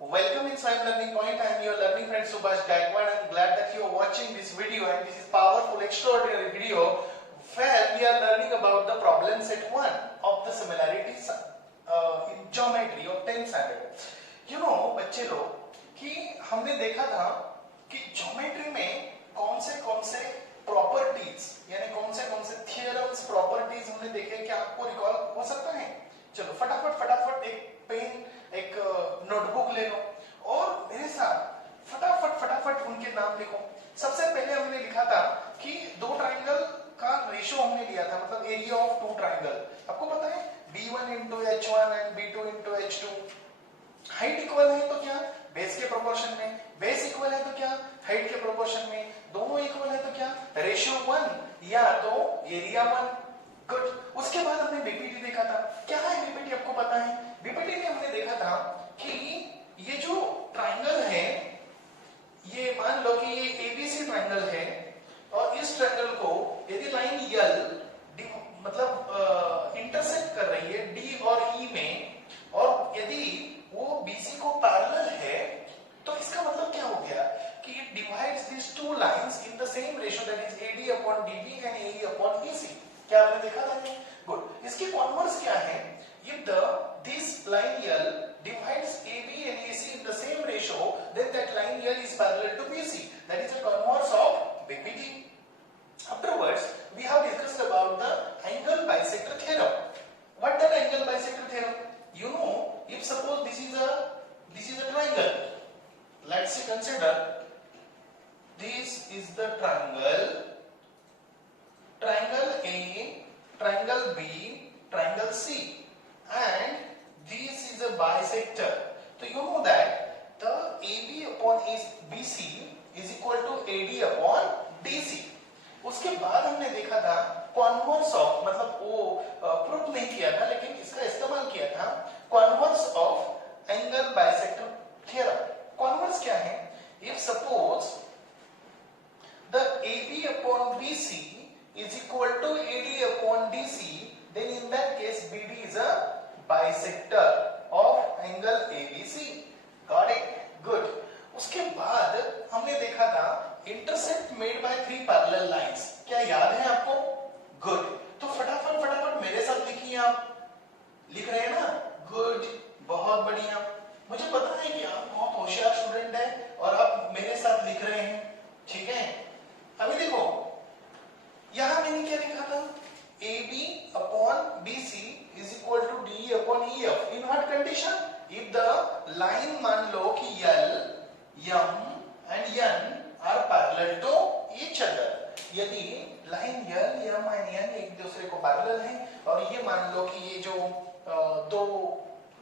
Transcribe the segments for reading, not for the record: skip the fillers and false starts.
Welcome in Swayam Learning Point. I am your learning friend Subhash Gaikwad. I am glad that you are watching this video, and this is powerful, extraordinary video where we are learning about the problem set 1 of the similarities in geometry of 10th standard. You know बच्चे लोग कि हमने देखा था कि geometry में कौन से प्रॉपर्टीज यानी कौन से थियरम्स प्रॉपर्टीज हमने देखे, क्या आपको रिकॉल हो सकता है? चलो फटाफट एक पेन एक नोटबुक ले लो और मेरे साथ फटाफट उनके नाम लिखो। सबसे पहले हमने लिखा था कि दो ट्राइंगल का रेशियो हमने लिया था, मतलब एरिया ऑफ टू ट्राइंगल। आपको पता है B1 into H1 and B2 into H2। Height equal है तो क्या बेस के प्रोपोर्शन में, बेस इक्वल है तो क्या हाइट के प्रोपोर्शन में, दोनों इक्वल है तो क्या रेशियो 1 या तो एरिया 1। गुड। उसके बाद हमने बीपीटी देखा था। क्या है बीपीटी आपको पता है? बीपीटी में हमने देखा था कि ये जो ट्राइंगल है, ये मान लो कि ये एबीसी ट्राइंगल है और इस ट्राइंगल को यदि लाइन यल मतलब इंटरसेक्ट कर रही है डी और ई में, और यदि वो बीसी को पैरेलल है, तो इसका मतलब क्या हो गया कि it divides this two lines in the same ratio, that is AD upon DB and AE upon EC. क्या आपने देखा था? गुड। इसके कॉन्वर्स क्या है? if this line L divides AB and AC in the same ratio, then that line L is parallel to BC. That is the converse of BPT. Afterwards, we have discussed about the angle bisector theorem. What that angle bisector theorem? You know, if suppose this is a triangle. Let's say consider this is the triangle A, triangle B, triangle C, and this is a bisector. So you know that the AB upon BC is equal to AD upon DC. उसके बाद हमने देखा था converse of, मतलब वो proof नहीं किया था लेकिन इसका इस्तेमाल किया था, converse of angle bisector theorem. Converse क्या है? If suppose the AB upon BC is equal to AD upon DC, then in that case BD is a bisector of angle ABC. Got it? Good. उसके बाद हमने देखा था intercept made by three parallel lines। क्या याद है आपको? Good. तो फटाफट मेरे साथ लिखिए। आप लिख रहे हैं ना? Good. बहुत बढ़िया। मुझे पता है कि आप बहुत होशियार स्टूडेंट हैं और आप मेरे साथ लिख रहे हैं, ठीक है? अभी देखो यहां मैंने क्या लिखा था? AB upon BC is equal to DE upon EF. In what condition? If the line मान लो कि L, M and N are parallel to each other। यदि line L, M and N एक दूसरे को पैरेलल हैं और ये मान लो कि ये जो दो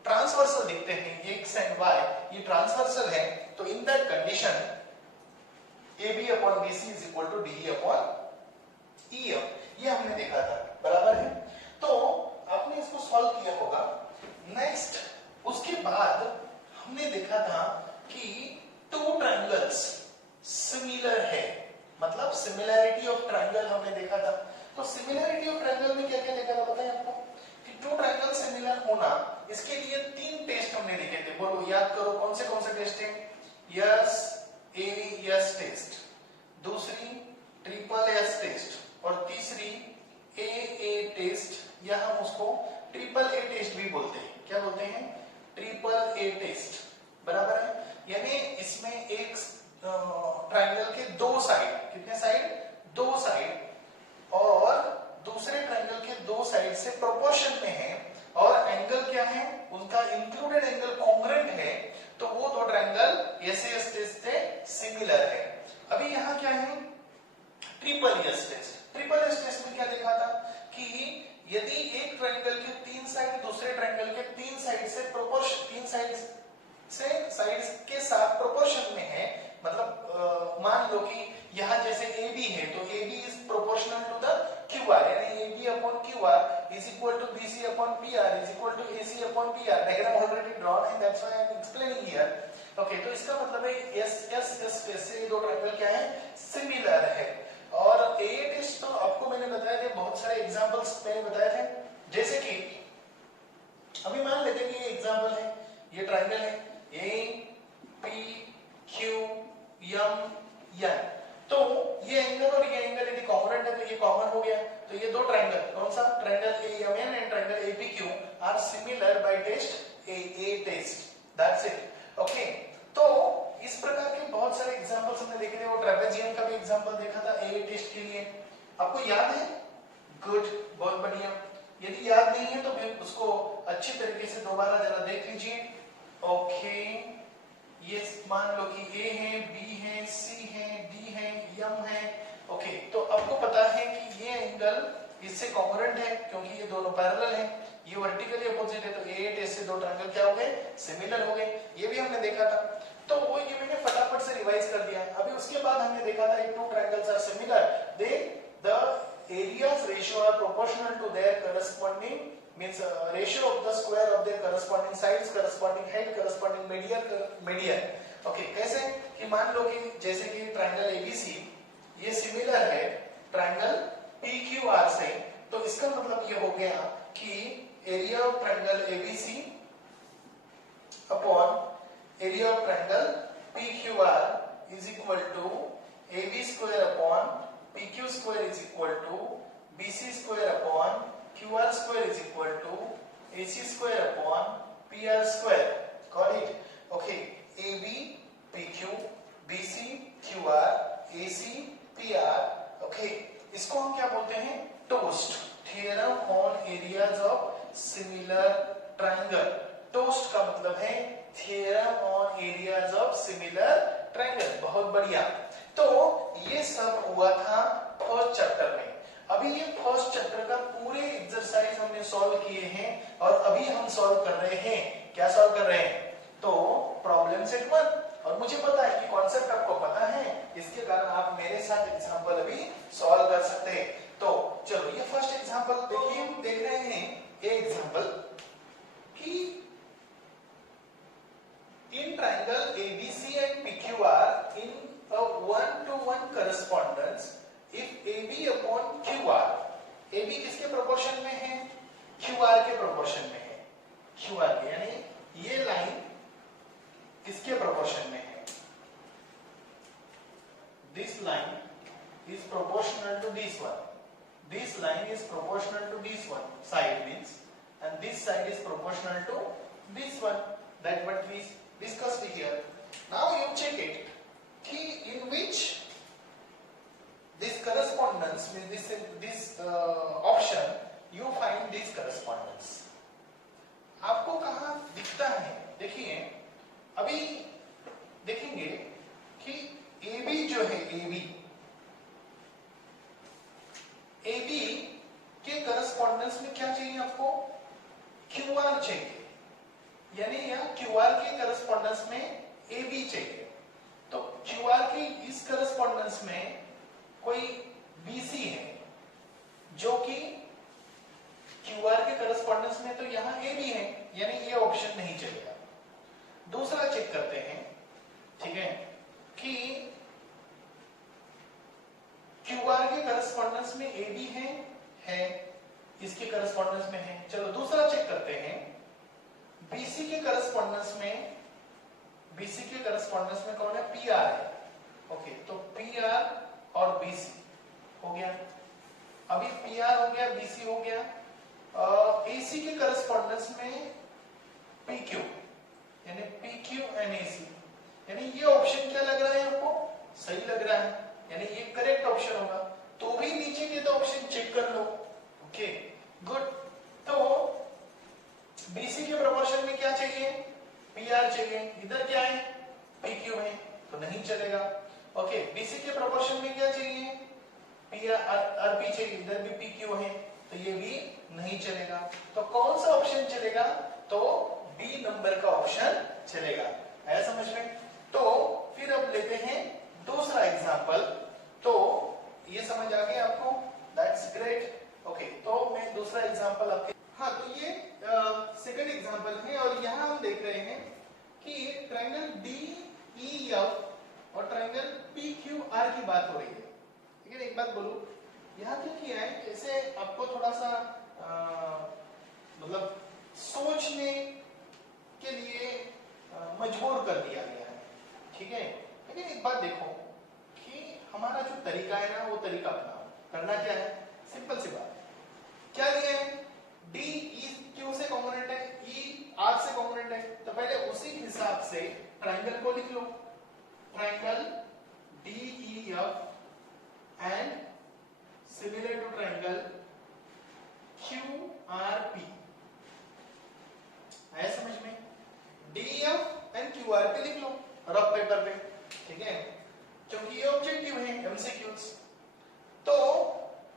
ट्रांसवर्सल दिखते हैं X and Y, ये ट्रांसवर्सल है, तो in that condition AB upon BC is equal to DE upon EF। ये हमने देखा था, बराबर है? तो आपने इसको सॉल्व किया होगा। नेक्स्ट उसके बाद हमने देखा था कि टू ट्रायंगल्स सिमिलर है, मतलब सिमिलैरिटी ऑफ ट्रायंगल हमने देखा था। तो सिमिलैरिटी ऑफ ट्रायंगल में क्या क्या देखा था पता है आपको? कि टू ट्रायंगल सिमिलर होना, इसके लिए तीन टेस्ट हमने देखे थे। बोलो, याद करो कौन से टेस्ट है? यस ए यस टेस्ट, दूसरी ट्रिपल एस टेस्ट और तीसरी ए टेस्ट, या हम उसको ट्रिपल ए टेस्ट भी बोलते हैं। क्या बोलते हैं? ट्रिपल ए टेस्ट, बराबर है? यानी इसमें एक ट्रायंगल के दो साइड, कितने साइड? दो साइड, और दूसरे ट्रायंगल के दो साइड से प्रोपोर्शन में है और एंगल क्या है? उनका इंक्लूडेड एंगल कॉन्ग्रुएंट है, तो वो दो ट्रायंगल एस टेस्ट से सिमिलर है। अभी यहाँ क्या है? Triple S test. Triple S test में क्या देखा था कि यदि एक ट्रायंगल के तीन साइड दूसरे ट्रायंगल के तीन साइड से प्रोपोर्शन, तीन साइड्स के साथ प्रोपोर्शन में है, मतलब मान लो कि यहाँ जैसे AB है तो AB is proportional to the QR, यानी AB upon QR is equal to BC upon PR is equal to AC upon PR। Diagram already drawn है, that's why I am explaining here. Okay, तो इसका मतलब है S से दो triangle क्या है? सिमिलर है। और ए टेस्ट तो आपको मैंने बताया थे, बहुत सारे एग्जांपल्स मैंने बताए थे, जैसे कि अभी मान लेते हैं कि ये एग्जांपल है, ये ट्रायंगल है, ए याद है? गुड, बहुत बढ़िया। यदि याद नहीं है तो फिर उसको अच्छी तरीके से दोबारा जरा देख लीजिए। ओके, ये मान लो कि ए है, बी है, सी है, डी है, एम है। ओके, तो आपको पता है कि ये एंगल इससे कॉन्ग्रुएंट है क्योंकि ये दोनों पैरेलल हैं। ये वर्टिकली अपोजिट है, तो ए से दो ट्रायंगल क्या हो गए? सिमिलर हो गए। ये भी हमने देखा था, तो वो ये मैंने फटाफट से रिवाइज कर दिया। अभी उसके बाद हमने देखा था if two triangles are similar then the areas ratio are proportional to their corresponding means ratio of the square of their corresponding sides, corresponding head, corresponding median. Okay, कैसे कि मान लो कि जैसे कि ट्रायंगल एबीसी ये सिमिलर है triangle PQR से, तो इसका मतलब ये हो गया कि area of triangle ABC upon area of triangle PQR is equal to AB square upon PQ square is equal to BC square upon QR square is equal to AC square upon PR square. Got it? Okay. AB, PQ, BC, QR, AC, PR. Okay. इसको हम क्या बोलते हैं? Toast theorem on areas of similar triangle. Toast का मतलब है theorem on areas of similar triangle. बहुत बढ़िया। तो ये सब हुआ था फर्स्ट चैप्टर में। अभी ये फर्स्ट चैप्टर का पूरे एक्सरसाइज हमने सॉल्व किए हैं और अभी हम सॉल्व कर रहे हैं। क्या सॉल्व कर रहे हैं? तो प्रॉब्लम सेट 1। और मुझे पता है कि कॉन्सेप्ट आपको पता है, इसके कारण आप मेरे साथ एग्जांपल अभी सॉल्व कर सकते हैं। तो चलो ये फर्स्ट एग्जांपल देखिए। हम देख रहे हैं ये एग्जांपल कि in triangle ABC and PQR in a 1-to-1 correspondence if AB upon QR, AB किसके प्रोपोर्शन में है? QR के प्रोपोर्शन में है। QR के यानी ये लाइन किसके प्रोपोर्शन में है? This line is proportional to this one. This line is proportional to this one side means, and this side is proportional to this one. That what we discussed here. Now you check it कि in which this correspondence means this option you find this correspondence. आपको कहाँ दिखता है? देखिए अभी देखेंगे कि AB जो है AB के करस्पॉन्डेंस में क्या चाहिए आपको? QR चाहिए, यानी यहाँ QR के करस्पॉन्डेंस में AB चाहिए। तो QR के इस करस्पॉन्डेंस में कोई BC है जो कि QR के करस्पॉन्डेंस में तो यहाँ AB है, यानी ये ऑप्शन नहीं चलेगा। दूसरा चेक करते हैं, ठीक है, कि QR के करस्पॉन्डेंस में AB है, इसके करस्पॉन्डेंस में है। चलो दूसरा चेक करते हैं, BC के करस्पॉन्डेंस में कौन है? PR है। ओके, तो PR और BC हो गया। अभी PR हो गया, BC हो गया। AC के करस्पॉन्डेंस में PQ, यानी PQ एंड AC, यानी ये ऑप्शन क्या लग रहा है आपको? सही लग रहा है, यानी ये करेक्ट ऑप्शन होगा। तो भी नीचे के दो ऑप्शन चेक कर लो। Okay, good. तो BC के प्रोपोर्शन में क्या चाहिए? PR चाहिए। इधर क्या है? PQ है, तो नहीं चलेगा। ओके, BC के प्रोपोर्शन में क्या चाहिए? RP चाहिए, इधर भी PQ है, तो ये भी नहीं चलेगा। तो कौन सा ऑप्शन चलेगा? तो B नंबर का ऑप्शन चलेगा। आया समझ में? तो फिर अब लेते हैं दूसरा एग्जांपल। तो ये समझ आ गया आपको? That's great. ओके, तो मैं दूसरा एग्जांपल आपके, हाँ, तो ये सेकंड एग्जांपल है और यहाँ हम देख रहे हैं कि ट्रायंगल DEF और ट्रायंगल PQR की बात हो रही है। लेकिन एक बात बोलूं, यहाँ क्या किया है, जैसे आपको थोड़ा सा मतलब सोचने के लिए मजबूर कर दिया गया है, ठीक है। लेकिन एक बात देखो कि हमारा जो तरीका है ना, वो तरीका अपनाओ। करना क्या है? सिंपल सी बात, क्या दिया है? D E Q से कॉम्पोनेंट है, E R से कॉम्पोनेंट है, तो पहले उसी हिसाब से ट्रायंगल को लिख लो। Triangle DEF and similar to triangle QRP. आया समझ में? DEF एंड QRP लिख लो रफ पेपर पे, ठीक है, क्योंकि ये ऑब्जेक्टिव है MCQs। तो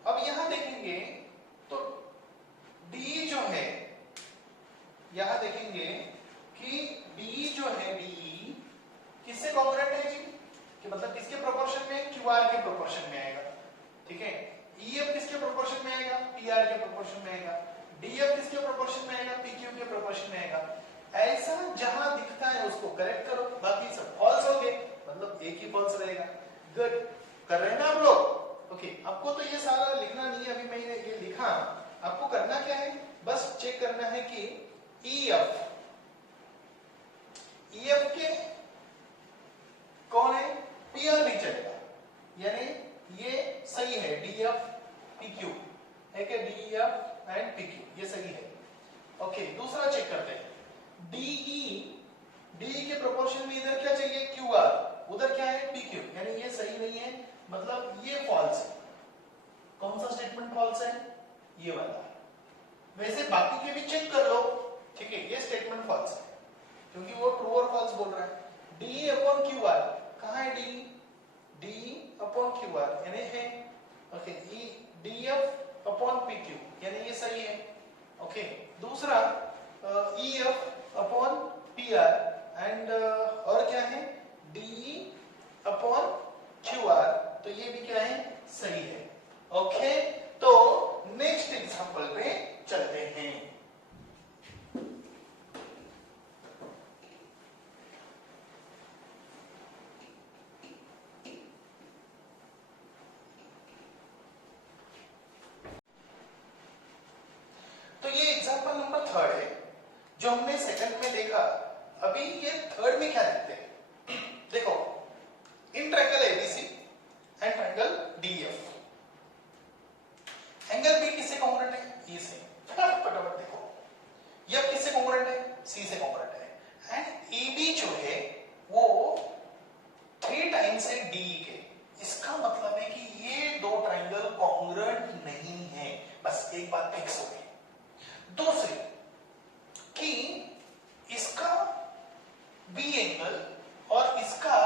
अब यहां देखेंगे तो D जो है, यहां देखेंगे कि D जो है, DE किससे कॉन्ग्रुएंट है जी, कि मतलब किसके प्रोपोर्शन में? QR के प्रोपोर्शन में आएगा, ठीक है। EF किसके प्रोपोर्शन में आएगा? PR के प्रोपोर्शन में आएगा। DF किसके प्रोपोर्शन में आएगा? PQ के प्रोपोर्शन में आएगा। ऐसा जहां दिखता है उसको करेक्ट करो, बाकी सब फॉल्स हो गए, मतलब एक ही फॉल्स रहेगा। गुड, कर रहे हैं ना आप लोग? ओके, आपको तो ये सारा लिखना नहीं है, अभी मैंने ये लिखा, आपको करना क्या है, बस चेक करना है कि EF के कौन है? PR नहीं चलेगा, यानी ये सही है, DF PQ है क्या? DEF एंड PQ ये सही है। ओके, दूसरा चेक करते हैं, DE के प्रोपोर्शन में इधर क्या चाहिए? QR, उधर क्या है? PQ, यानी ये सही नहीं है, मतलब ये फॉल्स है। कौन सा स्टेटमेंट फॉल्स है? ये वाला। वैसे बाकी के भी चेक कर लो, ठीक है, ये स्टेटमेंट फॉल्स है क्योंकि वो ट्रू और फॉल्स बोल रहा है। DE अपॉन QR, कहां है DE? DE अपॉन QR यानी है, ओके, DF अपॉन PQ यानी ये सही है। ओके, दूसरा EF अपॉन PR एंड और क्या है? DE अपॉन QR, तो ये भी क्या है? सही है। ओके, तो नेक्स्ट एग्जांपल पे चलते हैं। तो ये एग्जांपल नंबर 3 है जो हमने सेकंड में देखा। अभी ये थर्ड में क्या देखते हैं? देखो, in triangle ABC and triangle DF, angle B किससे कॉन्ग्रुएंट है? E से। फटाफट देखो, ये किससे कॉन्ग्रुएंट है? C से कॉन्ग्रुएंट है। एंड AB जो है वो 3 टाइम्स है DE के। इसका मतलब है कि ये दो ट्रायंगल कॉन्ग्रुएंट नहीं है, बस एक बात फिक्स हो गई। दूसरी कि इसका B एंगल और इसका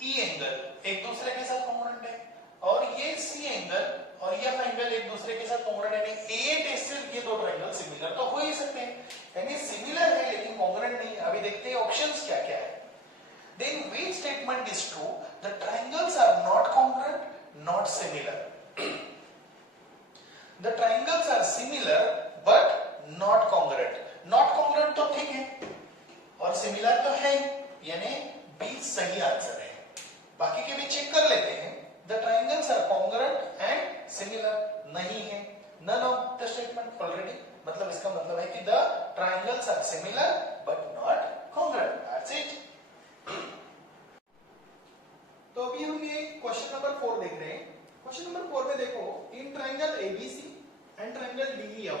E एंगल एक दूसरे के साथ कॉन्ग्रुएंट है, और ये C एंगल और F एंगल एक दूसरे के साथ कॉन्ग्रुएंट है। A टेस्टेड ये दो ट्रायंगल सिमिलर तो हो ही सकते हैं, यानी सिमिलर है लेकिन कॉन्ग्रुएंट नहीं। अभी देखते हैं ऑप्शंस क्या क्या है। Then which statement is true? The triangles are not congruent, not similar. The triangles are similar but not congruent. Not congruent तो ठीक है और similar तो है, यानी B सही आंसर है। बाकी के भी चेक कर लेते हैं। The triangles are congruent and similar नहीं है। None of the statement already, मतलब इसका मतलब है कि the triangles are similar but not congruent. That's it. तो अभी हम ये क्वेश्चन नंबर 4 देख रहे हैं। क्वेश्चन नंबर 4 में देखो, in triangle ABC and triangle DEF,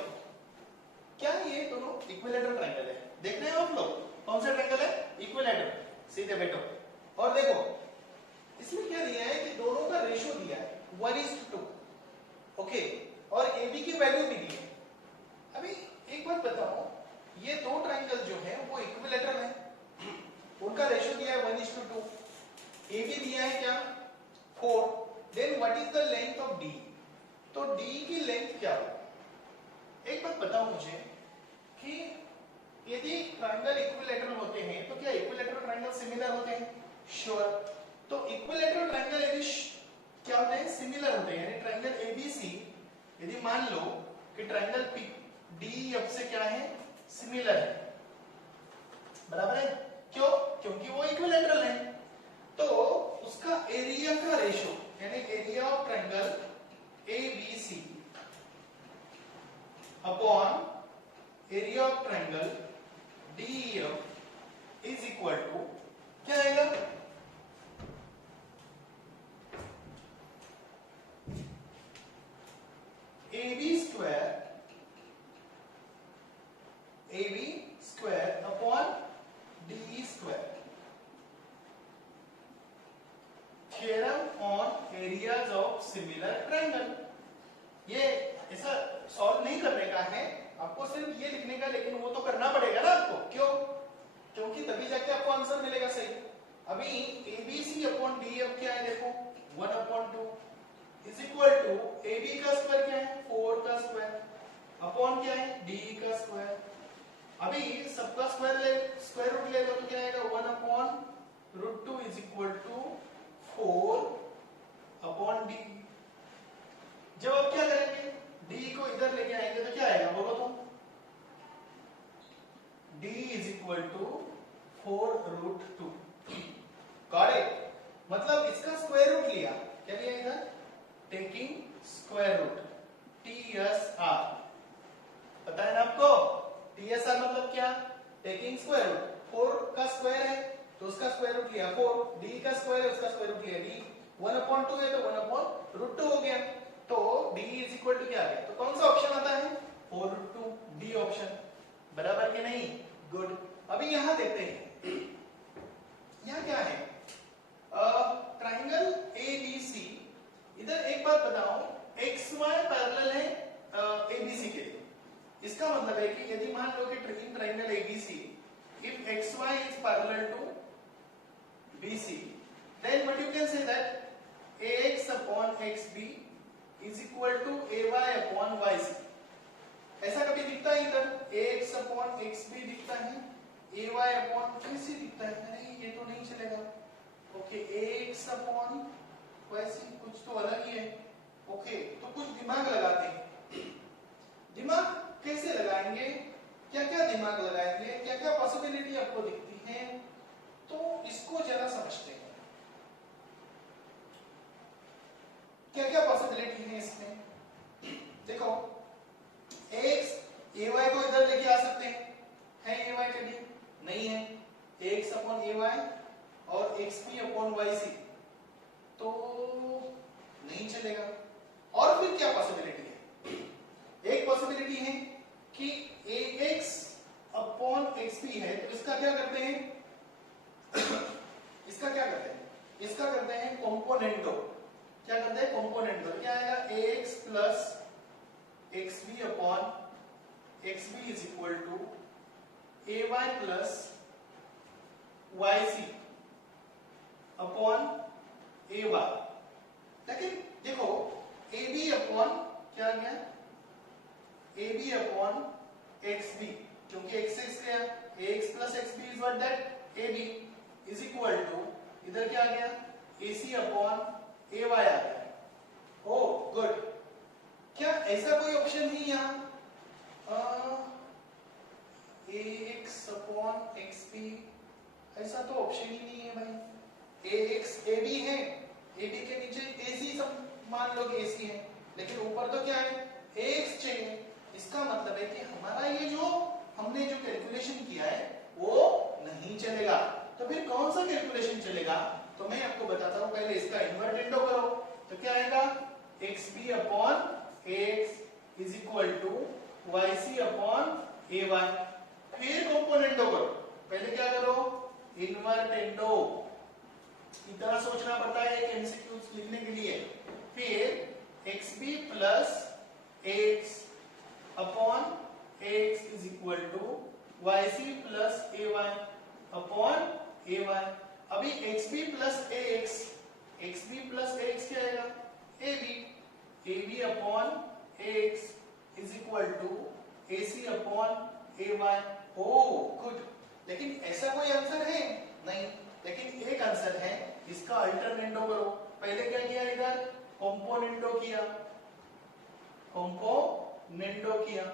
क्या ये दोनों इक्विलैटरल ट्रायंगल है? देख रहे हैं आप लोग, कौन सा ट्रायंगल है? इक्विलैटरल। सीधे बैठो और देखो, इसमें क्या दिया है कि दोनों का रेशियो दिया है 1:2, ओके, और AB की वैल्यू भी दी है। अभी एक बात बताओ, ये दो ट्रायंगल जो है वो इक्विलैटरल है, उनका रेशियो दिया है 1:2, AB दिया है क्या? 4। Then what is the length of D? तो D की लेंथ क्या होगी? एक बात बताओ मुझे कि यदि ट्रायंगल इक्विलैटरल होते हैं तो क्या इक्विलैटरल ट्रायंगल सिमिलर होते हैं? श्योर। तो इक्विलैटरल ट्रायंगल यदि क्या होते हैं? सिमिलर होते हैं, यानी ट्रायंगल ABC यदि मान लो कि ट्रायंगल DEF से क्या है? सिमिलर है, बराबर है। क्यों? क्योंकि वो इक्विलैटरल है, तो उसका एरिया का रेशियो यानी area of triangle ABC upon area of triangle DEF is equal to क्या आएगा? AB square upon DE square. Theorem on areas of similar triangle. ये ऐसा सॉल्व नहीं करने का है, आपको सिर्फ ये लिखने का, लेकिन वो तो करना पड़ेगा ना आपको। क्यों? क्योंकि तभी जाके आपको आंसर मिलेगा सही। अभी ABC अपॉन DF क्या है देखो, 1/2 इज इक्वल टू AB का स्क्वायर क्या है, 4 का स्क्वायर अपॉन क्या है, DE का स्क्वायर। अभी सबका स्क्वायर रूट ले लो तो क्या आएगा, 1/√2 is equal to 4 upon D। जब आप क्या करेंगे, D को इधर लेके आएंगे तो क्या आएगा बोलो तुम, D is equal to 4√2। Got it? मतलब इसका स्क्वायर रूट लिया, क्या लिया इधर, टेकिंग स्क्वायर रूट, TSR। पता है ना आपको, TSR मतलब क्या, टेकिंग स्क्वायर रूट। 4 का स्क्वायर है तो उसका स्क्वायर रूट लिया 4, D का स्क्वायर है उसका स्क्वायर रूट लिया D, 1/2 है तो 1/√2 हो गया। तो D इज इक्वल टू क्या आ गया, तो कौन सा ऑप्शन आता है, 4√2, D ऑप्शन। बराबर कि नहीं? गुड। अभी यहां देखते हैं, यहां क्या है, ट्रायंगल ABC। इधर एक बात बताऊं, XY पैरेलल है ABC के लिए। इसका मतलब है कि यदि मान लो कि in triangle ABC if XY is parallel to BC, then what you can say that AX upon XB is equal to AY upon YC। ऐसा कभी दिखता है इधर, AX upon XB दिखता है, AY upon YC दिखता है, नहीं ये तो नहीं चलेगा। ओके, AX upon YC कुछ तो अलग ही है। ओके, तो कुछ दिमाग लगाते हैं। दिमाग कैसे लगाएंगे, क्या क्या दिमाग लगाएंगे, क्या क्या पॉसिबिलिटी आपको दिखती है, तो इसको जरा समझते हैं। क्या क्या पॉसिबिलिटी है इसमें, देखो x ay को इधर लेके आ सकते हैं, है ay कभी नहीं है, x अपॉन ay और xp अपॉन yc तो नहीं चलेगा। और फिर क्या पॉसिबिलिटी है, एक पॉसिबिलिटी है कि ax अपॉन xp है तो इसका क्या करते हैं इसका क्या करते हैं, इसका करते हैं कॉम्पोनेंटो। क्या करते हैं, कॉम्पोनेंटो। क्या आएगा, ax plus xb upon xb is equal to ay plus yc upon ay। लेकिन देखो ab अपॉन क्या आ गया, ab अपॉन xb, क्योंकि x से इसका ax plus xb is what that ab is equal to, इधर क्या आ गया, ac अपॉन ay आ गया। Oh good. क्या ऐसा कोई ऑप्शन ही यहाँ, ax अपॉन xb, ऐसा तो ऑप्शन ही नहीं है भाई। ax ab है, ab के नीचे ac सब मान लो कि ac है, लेकिन ऊपर तो क्या है, ax चाहिए। इसका मतलब है कि हमारा ये जो हमने जो कैलकुलेशन किया है वो नहीं चलेगा। तो फिर कौन सा कैलकुलेशन चलेगा, तो मैं आपको बताता हूं। पहले इसका इन्वर्टेंडो करो तो क्या आएगा, xb upon ax is equal to yc upon ay। फिर कंपोनेंटो करो, पहले क्या करो, इन्वर्टेंडो। इतना सोचना पड़ता है एक एमसीक्यू लिखने के लिए। फिर xb plus ax upon ax is equal to yc plus ay upon ay। अभी xb plus ax, xb plus ax क्या आएगा, ab upon ax is equal to ac upon ay। Oh good. लेकिन ऐसा कोई आंसर है नहीं, लेकिन एक आंसर है, इसका अल्टरनेटो करो। पहले क्या किया, इधर कॉम्पोनेंटो किया, कॉम्पोनेंटो किया।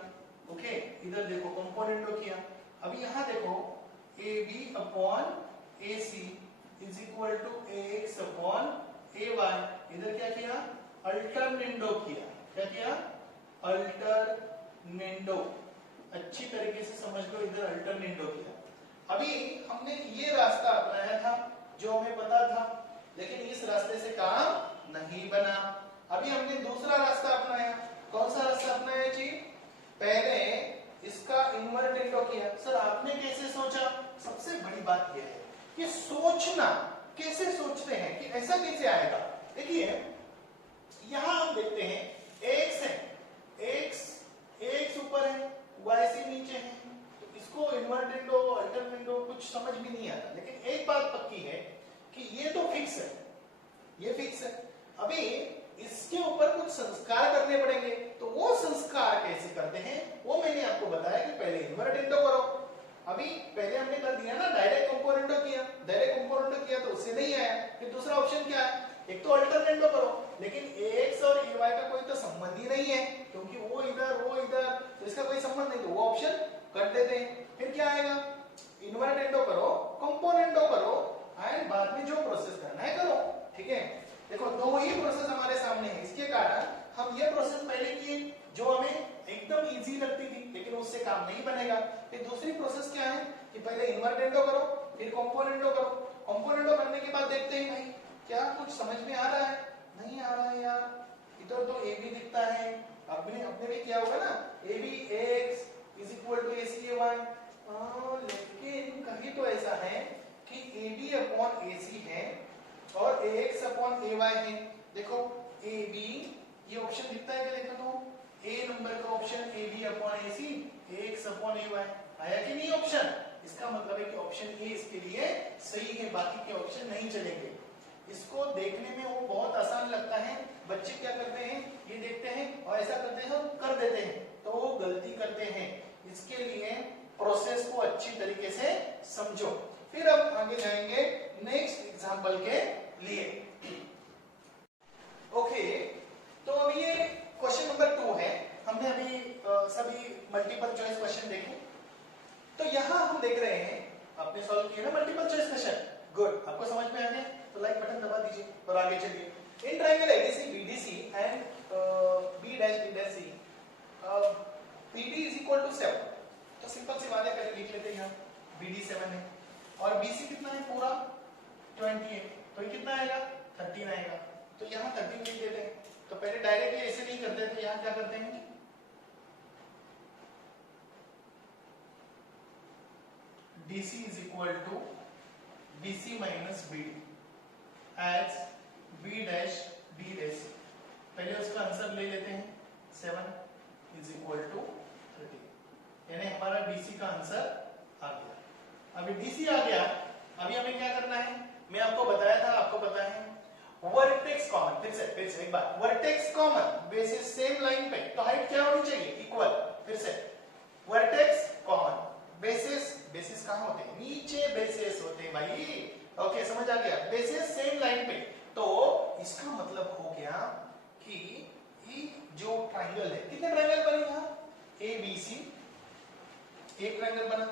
ओके, इधर देखो कॉम्पोनेंटो किया। अभी यहां देखो ab upon ac is equal to ax upon ay। इधर क्या किया, अल्टरनेटो किया। क्या किया, अल्टरनेटो। अच्छी तरीके से समझ लो, इधर अल्टरनेटो किया। अभी हमने ये रास्ता अपनाया था जो हमें पता था, लेकिन इस रास्ते से काम नहीं बना। अभी हमने दूसरा रास्ता अपनाया। कौन सा रास्ता अपनाया जी, पहले इसका इन्वर्टेंडो किया। सर आपने कैसे सोचा, सबसे बड़ी बात यह है कि सोचना, कैसे सोचते हैं कि ऐसा कैसे आएगा। देखिए यहां हम देखते हैं एक्स है, एक्स ऊपर है, वाई सी नीचे है, तो इसको इन्वर्टेंडो अल्टरनेंडो कुछ समझ में नहीं आता। लेकिन एक बात पक्की है कि ये तो फिक्स है, ये फिक्स है। अभी इसके ऊपर कुछ संस्कार करने पड़ेंगे, तो वो संस्कार कैसे करते हैं वो मैंने आपको बताया कि पहले इन्वर्टेंडो करो। अभी पहले हमने कर दिया ना, डायरेक्ट कंपोनेंटो किया, डायरेक्ट कंपोनेंटो किया तो उससे नहीं आया। फिर दूसरा ऑप्शन क्या है, एक तो अल्टरनेंडो करो, लेकिन एक्स और ay का कोई तो संबंध ही नहीं है, क्योंकि वो इधर, तो इसका कोई संबंध नहीं, तो वो ऑप्शन कर देते हैं। फिर क्या आएगा, इन्वर्टेंडो करो, कंपोनेंटो करो, एंड बाद में जो प्रोसेस करना है करो। ठीक है, देखो दो ही प्रोसेस हमारे सामने है, इसके कारण हम ये प्रोसेस पहले किए जो हमें एकदम इजी लगती थी, लेकिन उससे काम नहीं बनेगा। फिर दूसरी प्रोसेस क्या है कि पहले इन्वर्टेंडो करो, फिर कंपोनेंटो करो। कंपोनेंटो करने के बाद देखते हैं भाई क्या कुछ समझ में आ रहा है, नहीं आ रहा है यार, इधर तो ए बी दिखता है, आपने भी किया होगा ना, A B X is equal to A C A Y, लेकिन कहीं तो ऐसा है कि ए बी अपॉन ए सी है और ए एक्स अपॉन ए वाई है। देखो ए बी, ये ऑप्शन दिखता है क्या, देखो तो ए नंबर का option A B upon A C, A X upon A Y आया कि नहीं ऑप्शन, इसका मतलब है कि ऑप्शन ए इसके लिए सही है, बाकी के ऑप्शन नहीं चलेंगे। इसको देखने में वो बहुत आसान लगता है, बच्चे क्या करते हैं, ये देखते हैं और ऐसा करते हैं और कर देते हैं, तो वो गलती करते हैं। इसके लिए प्रोसेस को अच्छी तरीके से समझो। फिर अब आगे जाएंगे नेक्स्ट एग्जांपल के लिए। ओके, तो अभी ये क्वेश्चन नंबर 2 है। हमने अभी सभी मल्टीपल चॉइस क्वेश्चन देखे, तो यहां हम देख रहे हैं, आपने सॉल्व किया ना मल्टीपल चॉइस क्वेश्चन, गुड, आपको समझ में आ गया तो लाइक बटन दबा दीजिए और आगे चलिए। In triangle ABC BDC and B dash C BD is equal to 7, तो सिंपल सी बात है, पहले लिख लेते हैं यहाँ बीडी 7 है और बीसी कितना है पूरा 28, तो ये कितना आएगा 13 आएगा, तो यहाँ 13 लिख देते हैं। तो पहले डायरेक्टली ऐसे नहीं करते थे, यहाँ क्या करते हैं, DC is equal to BC minus BD as B dash D dash। पहले उसका आंसर ले लेते हैं, 7 is equal to 13, यानी हमारा BC का आंसर आ गया। अभी DC आ गया, अभी हमें क्या करना है, मैं आपको बताया था, आपको पता है वर्टेक्स कॉमन, फिर से एक बार, vertex common basis same line पे, तो हाइट क्या होनी चाहिए, इक्वल। फिर से वर्टेक्स कॉमन बेसिस, बेसिस कहां होते हैं, नीचे बेसिस होते हैं भाई। ओके, समझ आ गया, बेसिस सेम लाइन पे, तो इसका मतलब हो गया कि ये जो ट्रायंगल है, कितने ट्रायंगल बने यहां, ए बी सी, एक ट्रायंगल बना,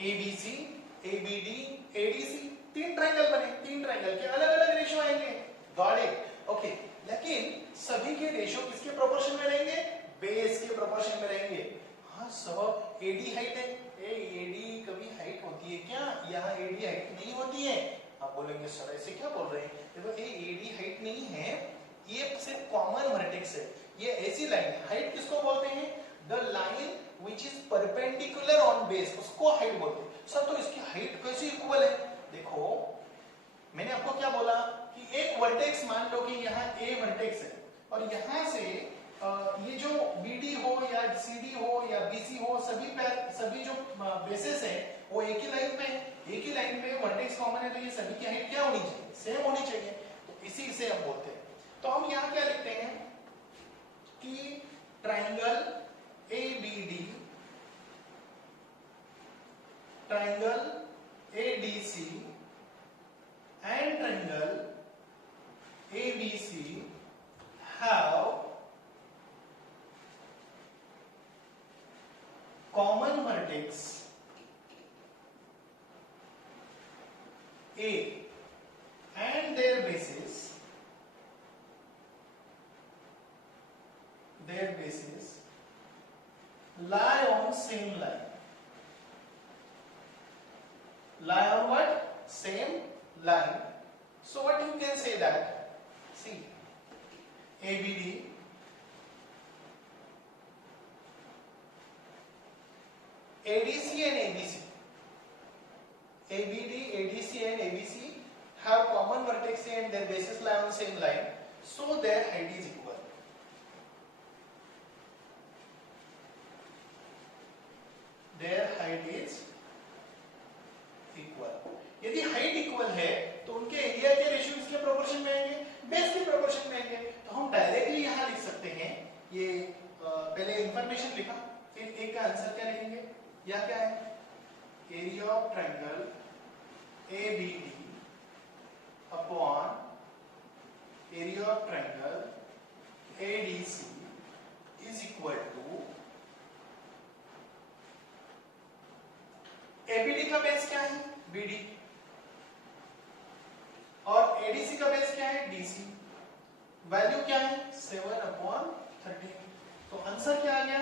A B C, A B D, A D C, 3 triangle बने, 3 ट्रायंगल के अलग अलग रेशियो आएंगे, गॉट इट। ओके, लेकिन सभी के रेशियो किसके प्रोपोर्शन में रहेंगे, बेस के प्रोपोर्शन में रहेंगे। हाँ सब एडी हाइट है, एडी कभी हाइट होती है क्या, यहाँ एडी हाइट नहीं होती है। आप बोलेंगे सर ऐसे क्या बोल रहे हैं, देखो ये एडी हाइट नहीं है, ये सिर्फ कॉमन वर्टेक्स है, ये ऐसी लाइन है। हाइट किसको बोलते हैं, the line which is perpendicular on base, उसको हाइट बोलते हैं। सर तो इसकी हाइट कैसे इक्वल है, देखो मैंने आपको क्या बोला कि एक वर्टेक्स मान लो कि यहाँ ए वर्टेक्स है और यहाँ से ये जो BD हो या CD हो या BC हो, सभी जो बेसिस है वो एक ही लाइन पे, एक ही लाइन पे वर्टेक्स कॉमन है, तो ये सभी की हाइट क्या होनी चाहिए, सेम होनी चाहिए, तो इसी से हम बोलते हैं। तो हम यहाँ क्या लिखते हैं कि triangle ABD, triangle ADC and triangle ABC have common vertex A and their bases lie on same line. Lie on what? Same line. So what you can say that, see, ABD ADC and ABC, ABD, ADC and ABC have common vertex and their bases lie on same line. so their height is equal. Their height is equal. यदि height equal है तो उनके area के ratio इसके proportion में आएंगे, base के proportion में आएंगे। तो हम डायरेक्टली यहां लिख सकते हैं, ये पहले इंफॉर्मेशन लिखा, फिर एक का आंसर क्या लिखेंगे, यह क्या है, area of triangle ABD upon area of triangle ADC is equal to, ABD का बेस क्या है, BD, और ADC का बेस क्या है, DC। वैल्यू क्या है, 7/13। तो आंसर क्या आ गया,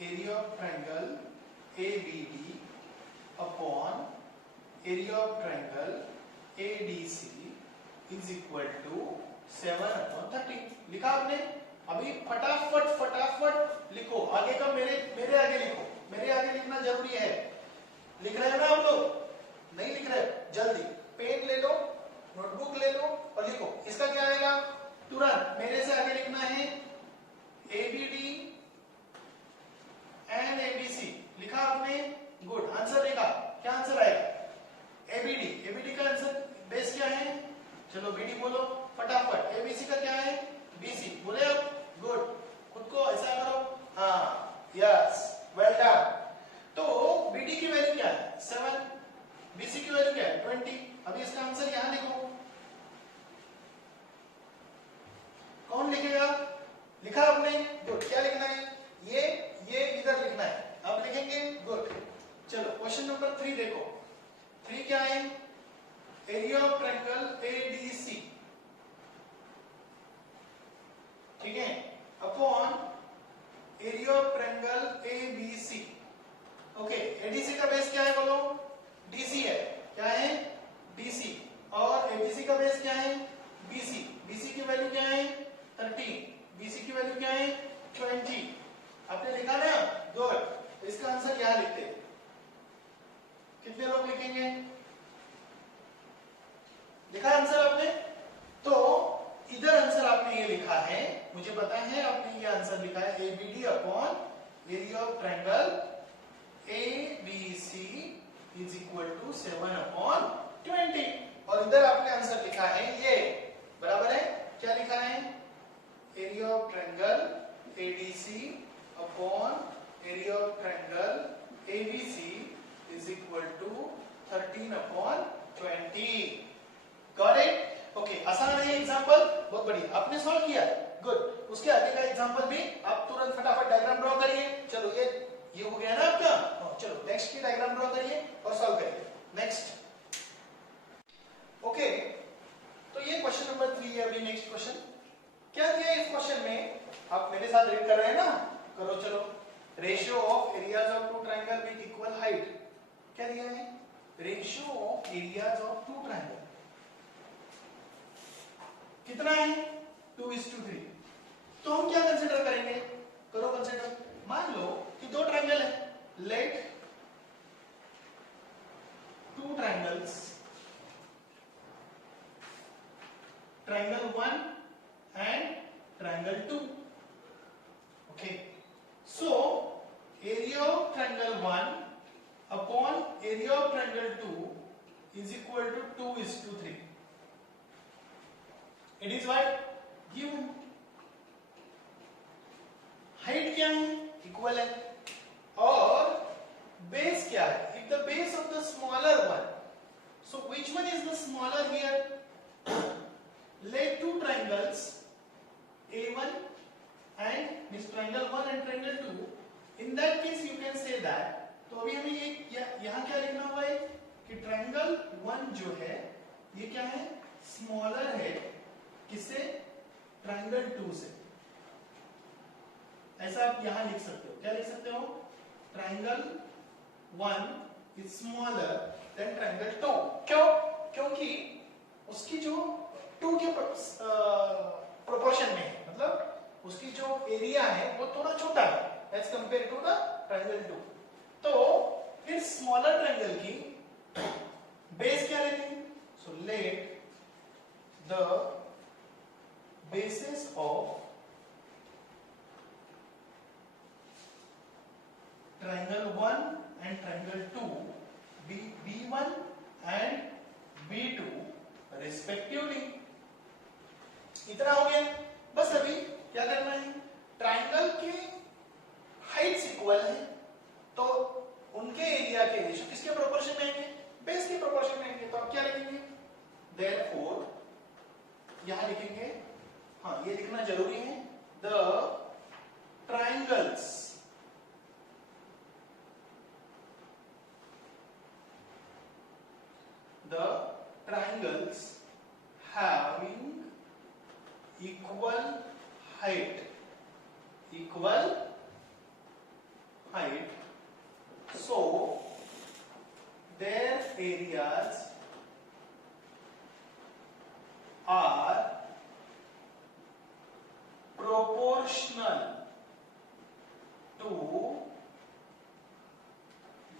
area of triangle ABD upon area of triangle ADC is equal to 7/13। लिखा आपने? अभी फटाफट लिखो, आगे का मेरे आगे लिखो, मेरे आगे लिखना जरूरी है। लिख रहे हो ना आप लोग? नहीं लिख रहे? जल्दी पेन ले लो, नोटबुक ले लो और लिखो। इसका क्या आएगा, तुरंत मेरे से आगे लिखना है ABD एंड ABC। लिखा आपने? गुड, आंसर लिखा। क्या आंसर आएगा, ABD का आंसर बेस क्या है, चलो BD बोलो फटाफट। ABC का क्या है, BC बोले आप? गुड, खुद को ऐसा करो, हाँ, यस, वेल डन। तो BD की वैल्यू क्या है, 7, BC की वैल्यू क्या है, 20। अभी इसका आंसर यहां लिखो। कौन लिखेगा, लिखा आपने? गुड। क्या लिखना है, ये इधर लिखना है, आप लिखेंगे? गुड। चलो क्वेश्चन नंबर 3 देखो। 3 क्या है, एरिया ऑफ ट्रायंगल ADC, ठीक है, upon area of triangle ABC। Okay, ADC का बेस क्या है बोलो, DC है। क्या है, DC। और ABC का बेस क्या है, BC। BC की वैल्यू क्या है, 13। BC की वैल्यू क्या है, 20। आपने लिखा ना? गुड। इसका आंसर यहां लिखते हैं। कितने लोग लिखेंगे, लिखा आंसर आपने? तो इधर आंसर आपने ये लिखा है, मुझे पता है आपने ये आंसर लिखा है, ABD upon area of triangle ABC is equal to 7/20। और इधर आपने आंसर लिखा है ये, बराबर है? क्या लिखा है, area of triangle ADC upon area of triangle ABC is equal to 13/20। Got it? Okay, आसान है एग्जांपल, बहुत बढ़िया, आपने सॉल्व किया, गुड। उसके आगे का एग्जांपल भी आप तुरंत फटाफट डायग्राम ड्रॉ करिए। चलो ये हो गया ना आपका, चलो नेक्स्ट की डायग्राम ड्रॉ करिए और सॉल्व करिए। नेक्स्ट, ओके, तो ये क्वेश्चन नंबर 3 है। अभी नेक्स्ट क्वेश्चन क्या दिया है इस क्वेश्चन में, आप मेरे साथ रीड कर रहे हैं ना? करो चलो। Ratio of areas of two triangle with equal height, क्या दिया है, ratio of areas of two triangle कितना है, 2:3। तो हम क्या कंसीडर करेंगे, करो कंसीडर। मान लो कि दो ट्रायंगल है, let two triangles, triangle 1 and triangle 2। Okay, so area of triangle 1 upon area of triangle 2 is equal to 2:3। It is what given. Height क्या है, इक्वल है, और बेस क्या है, if the base of the smaller one, so which one is the smaller here, let two triangles A1 and this triangle 1 and triangle 2, in that case you can say that, तो अभी हमें ये यहां क्या लिखना हुआ है कि ट्रायंगल 1 जो है ये क्या है, स्मॉलर है, किससे, ट्रायंगल 2 से। ऐसा आप यहां लिख सकते हो, क्या लिख सकते हो, triangle 1 is smaller than triangle 2। क्यों, क्योंकि उसकी जो 2 के प्रोपोर्शन में है, मतलब उसकी जो एरिया है वो थोड़ा छोटा है as compare to the triangle 2। तो फिर स्मॉलर ट्रायंगल की बेस क्या लेंगे, so let the of triangle 1 and triangle 2 be B1 and B2 respectively. इतना हो गया. बस अभी क्या करना है, ट्राइंगल के हाइट्स इक्वल है तो उनके एरिया के रेशियो किसके प्रोपोर्शन में आएंगे, बेस के प्रोपोर्शन में आएंगे. तो आप क्या लिखेंगे, देयरफॉर यहां लिखेंगे, हाँ ये लिखना जरूरी है, the triangles having equal height, so their areas are proportional to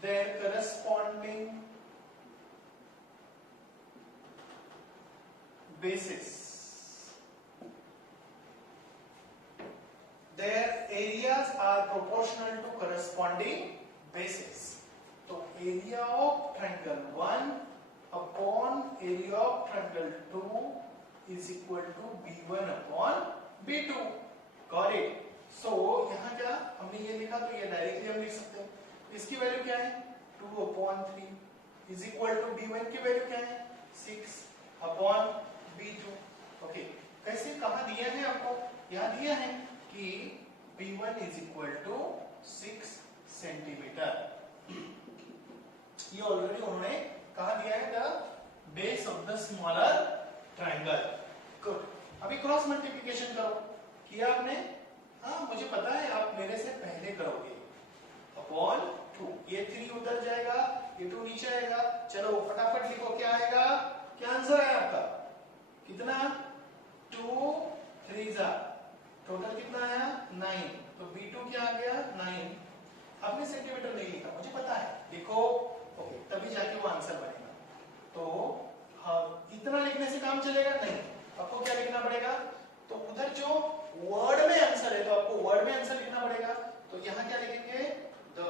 their corresponding bases. Their areas are proportional to corresponding bases. So area of triangle 1 upon area of triangle 2 is equal to B1 upon B2. Got it? So यहाँ क्या हमने ये लिखा, तो ये directly हम लिख सकते हैं. इसकी वैल्यू क्या है, 2 upon 3 is equal to B1 की वैल्यू क्या है, 6 upon B2. ओके, कैसे कहाँ दिया है आपको, यहाँ दिया है कि B1 is equal to 6 centimetre. ये ऑलरेडी उन्होंने कहा दिया है, the base of the smaller triangle. Good. अभी क्रॉस मल्टीप्लिकेशन करो, किया आपने, हाँ मुझे पता है आप मेरे से पहले करोगे. अपॉन 2, ये 3 उधर जाएगा, ये 2 नीचे आएगा. चलो फटाफट लिखो, क्या आएगा, क्या आंसर है आपका, कितना, 2 3 जा, टोटल कितना आया 9. तो B2 क्या आ गया 9. आपने सेंटीमीटर नहीं लिखा, मुझे पता है, देखो ओके, तभी जाके वो आंसर बनेगा. तो हाँ, इतना लिखने से काम चलेगा नहीं, आपको क्या लिखना पड़ेगा, तो उधर जो वर्ड में आंसर है तो आपको वर्ड में आंसर लिखना पड़ेगा. तो यहाँ क्या लिखेंगे, the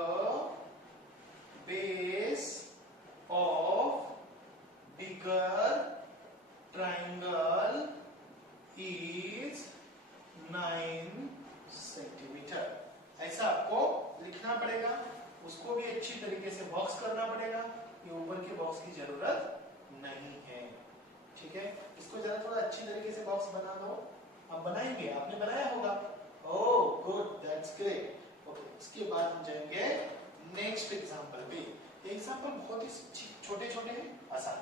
base of bigger triangle is 9 centimetre. ऐसा आपको लिखना पड़ेगा. उसको भी अच्छी तरीके से बॉक्स करना पड़ेगा, ये ऊपर के बॉक्स की जरूरत नहीं है. ठीक है, इसको जरा थोड़ा अच्छी तरीके से बॉक्स बना दो. आप बनाएंगे, आपने बनाया होगा. Oh good, that's great. Okay, इसके बाद हम जाएंगे नेक्स्ट एग्जांपल पे. एग्जांपल बहुत ही छोटे छोटे आसान.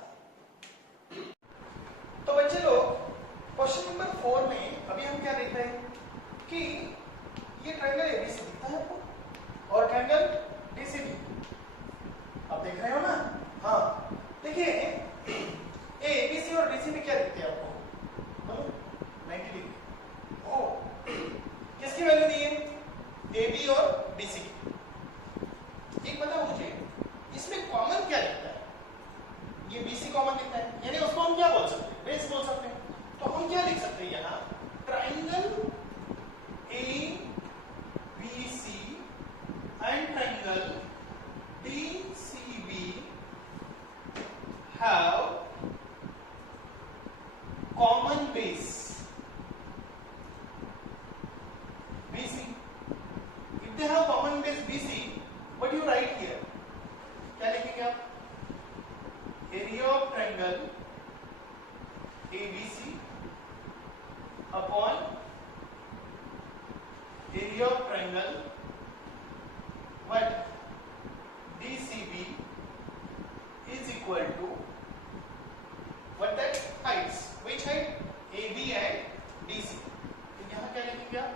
तो बच्चे लोग, क्वेश्चन नंबर 4 में अभी हम क्या देख रहे हैं कि ये ट्रायंगल एबीसी दिखता है आपको और ट्रायंगल डीसीबी आप देख रहे हो ना. हाँ देखिए, एबीसी और डीसीबी क्या दिखते हैं आपको, बोलो 90 डिग्री. ओ किसकी वैल्यू दी है, एबी और बीसी की. एक बताओ मुझे, इसमें कॉमन क्या दिखता है, ये बीसी कॉमन दिखता है, यानी उसको हम क्या बोल सकते हैं, बेस बोल सकते हैं. तो हम क्या लिख सकते हैं यहाँ, triangle ABC and triangle DCB have common base BC. If they have common base BC, what do you write here? क्या लिखेंगे आप, area of triangle ABC upon area of triangle what, DCB is equal to what, that heights, which height, AB and DC. तो यहाँ क्या लिखेंगे आप,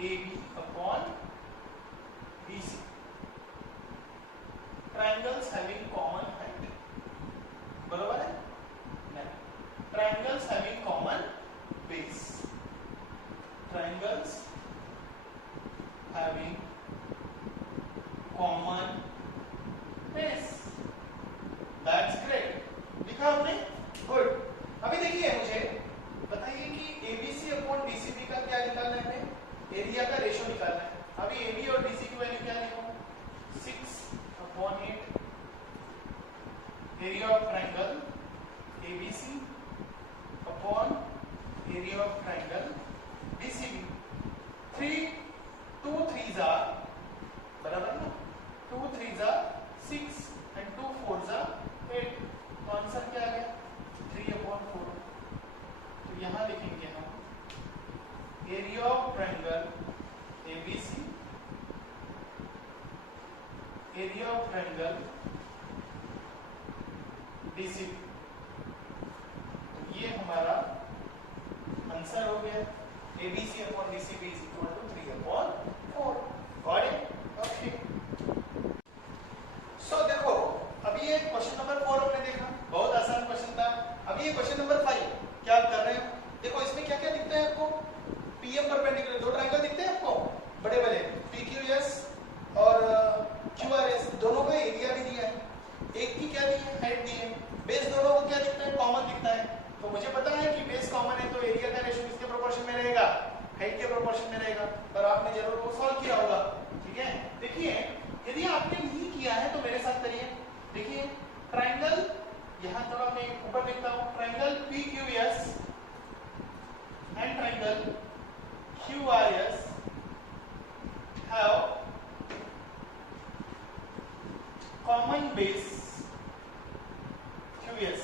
AB upon BC. Triangles having common height. बरोबर है, नहीं. Triangles having common base. Triangles having common base. of triangle ABC upon area of triangle DCB. 2 3s are बराबर ना, 2 3s are 6 and 2 4s are 8. तो आंसर क्या आ गया 3/4. तो यहाँ लिखेंगे हम area of triangle ABC, area of triangle DCB. तो ये हमारा आंसर हो गया ABC upon DCB is equal to 3/4. Got it? Okay. So देखो अभी ये क्वेश्चन नंबर 4 हमने देखा, बहुत आसान क्वेश्चन था. अभी ये क्वेश्चन नंबर 5 क्या आप कर रहे हो? देखो इसमें क्या क्या दिखता है आपको? PM परपेंडिकुलर, दो ट्रायंगल दिखते हैं आपको बड़े बड़े, PQS और QRS, दोनों का एरिया भी दिया है. एक की क्या दी है? हाइट दी है. बेस दोनों को क्या दिखता है? कॉमन दिखता है. तो मुझे पता है कि बेस कॉमन है तो एरिया का रेशियो किसके प्रोपोर्शन में रहेगा? हाइट के प्रोपोर्शन में रहेगा. पर आपने जरूर वो सॉल्व किया होगा. ठीक है, देखिए यदि आपने नहीं किया है तो मेरे साथ करिए. देखिए ट्रायंगल, यहां थोड़ा मैं ऊपर लिखता हूं, triangle PQS and triangle QRS have common base QS.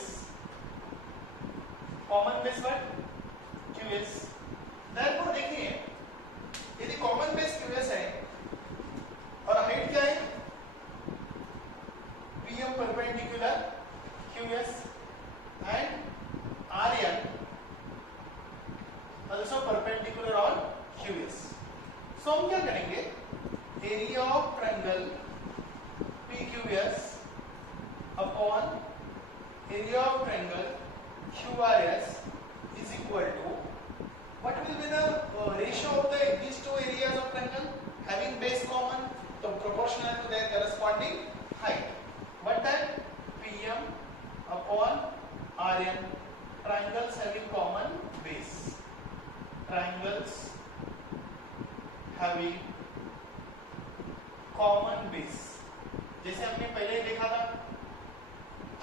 Common base what? QS. Therefore देखिए यदि common base QS है और हाइट क्या है? PM perpendicular QS and RN also perpendicular on QS. So हम क्या करेंगे? Area of triangle PQS upon area of triangle QRS is equal to, what will be the ratio of these two areas of triangle having base common? So proportional to their corresponding height. What that? PM upon RN. Triangles having common base. Triangles having common base. जैसे हमने पहले देखा था.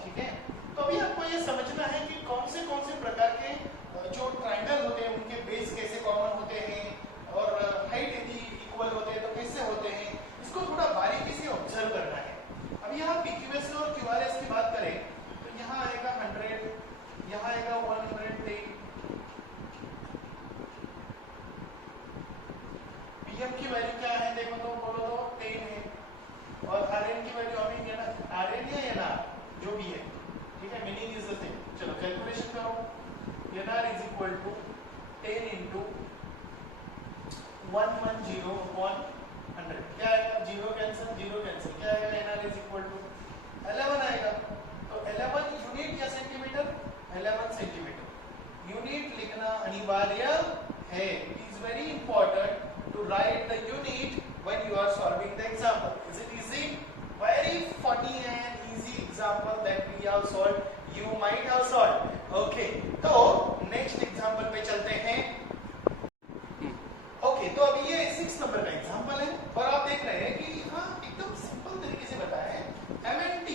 ठीक है, तो अभी आपको ये समझना है कि कौन से प्रकार के जो ट्रायंगल होते हैं उनके बेस कैसे कॉमन होते हैं और हाइट यदि इक्वल होते हैं तो कैसे होते हैं, इसको थोड़ा बारीकी से ऑब्जर्व करना है. अब यहाँ PQS और QRS की बात करें तो यहाँ आएगा 100, यहाँ आएगा 110. PM की वैल्यू क्या है देखो तो बोलो तो 10 है और RN की वैल्यू अभी ये ना RN या NR जो भी है. ठीक है, मीनिंग इज द सेम. चलो कैलकुलेशन करो. NR is equal to 10 into 110 upon 100. क्या आएगा? 0 कैंसिल, 0 कैंसिल. क्या आएगा? NR is equal to 11 आएगा. तो 11 यूनिट या सेंटीमीटर? 11 सेंटीमीटर. यूनिट लिखना अनिवार्य है. It is very important to write the unit when you are solving the example. Is it easy? Very funny and easy example that we have solved. You might have solved. Okay. तो next example पे चलते हैं. Okay, तो अभी ये 6 number का example है और आप देख रहे हैं कि हाँ एकदम सिंपल तरीके से बताया है. MNT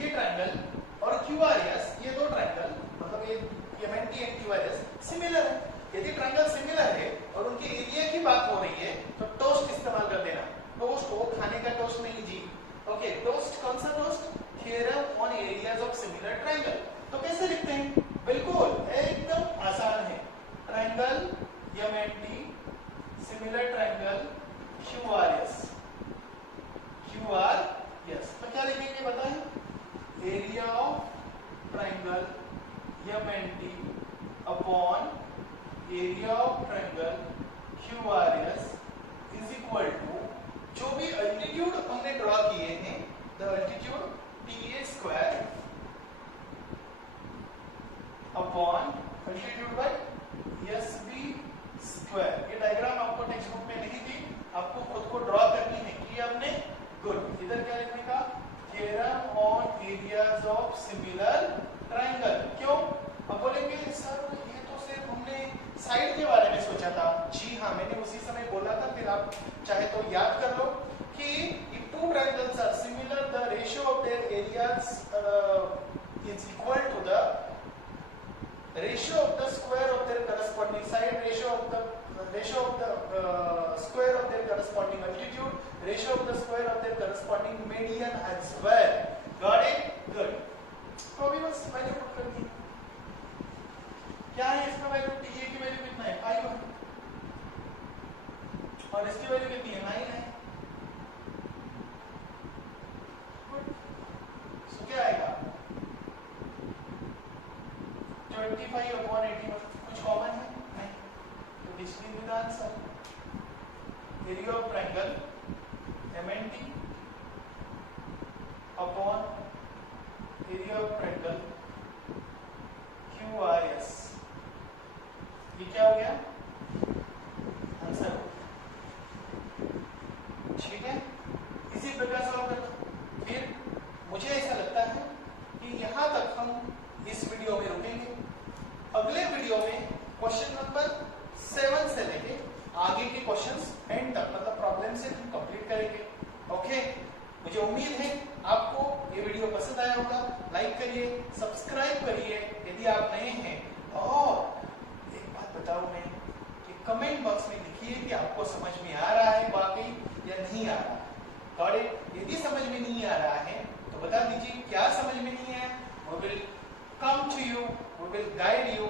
ये ट्रायंगल और QRS ये दो ट्रायंगल, मतलब ये MNT एंड QRS सिमिलर है. यदि ट्रायंगल सिमिलर है और उनके एरिया की बात हो रही है तो टोस्ट इस्तेमाल कर देना. टोस्ट वो खाने का टोस्ट नहीं जी. ओके, टोस्ट कौन सा toast? Theorem on areas of similar triangle. तो कैसे लिखते हैं? बिल्कुल एकदम आसान है. Triangle MNT similar triangle QRS. तो क्या लिखेंगे बताएं? Area of triangle MNT upon area of triangle QRS is equal to, जो भी अल्टीट्यूड हमने ड्रॉ किए हैं, the altitude TA square upon altitude by SB square. ये डायग्राम आपको टेक्स्ट बुक में नहीं थी, आपको खुद को ड्रॉ करनी है. कि आपने गुड. इधर क्या लिखने का? Theorem on areas of similar triangle. क्यों? अब बोलेंगे सर ये तो सिर्फ हमने साइड के बारे में सोचा था. जी हाँ, मैंने उसी समय बोला था. फिर आप चाहे तो याद कर लो कि if two triangles are similar, the ratio of their areas corresponding altitude, ratio of the square of their corresponding median as well. Got it? Good. तो अभी बस वैल्यू पुट कर दी। क्या है इसका वैल्यू? TA की वैल्यू कितना है? 5 है और इसकी वैल्यू कितनी है? 9 है। सो क्या आएगा? 25/80 में कुछ कॉमन है? नहीं। तो this will be the answer. Area of triangle MNT upon area of triangle QRS। ये क्या हो गया? आंसर। ठीक है, इसी प्रकार सॉल्व करना। फिर मुझे ऐसा लगता है कि यहाँ तक हम इस वीडियो में रुकेंगे। अगले वीडियो में क्वेश्चन नंबर 7 से लेके आगे के क्वेश्चंस एंड तक, मतलब प्रॉब्लम से हम कंप्लीट करेंगे। ओके, मुझे उम्मीद है आपको ये वीडियो पसंद आया होगा। लाइक करिए, सब्सक्राइब करिए यदि आप नए हैं, और एक बात बताऊं मैं कि कमेंट बॉक्स में लिखिए कि आपको समझ में आ रहा है वाकई या नहीं आ रहा। Got it? यदि समझ में नहीं आ रहा है तो बता दीजिए क्या समझ में नहीं है। We will come to you, we will guide you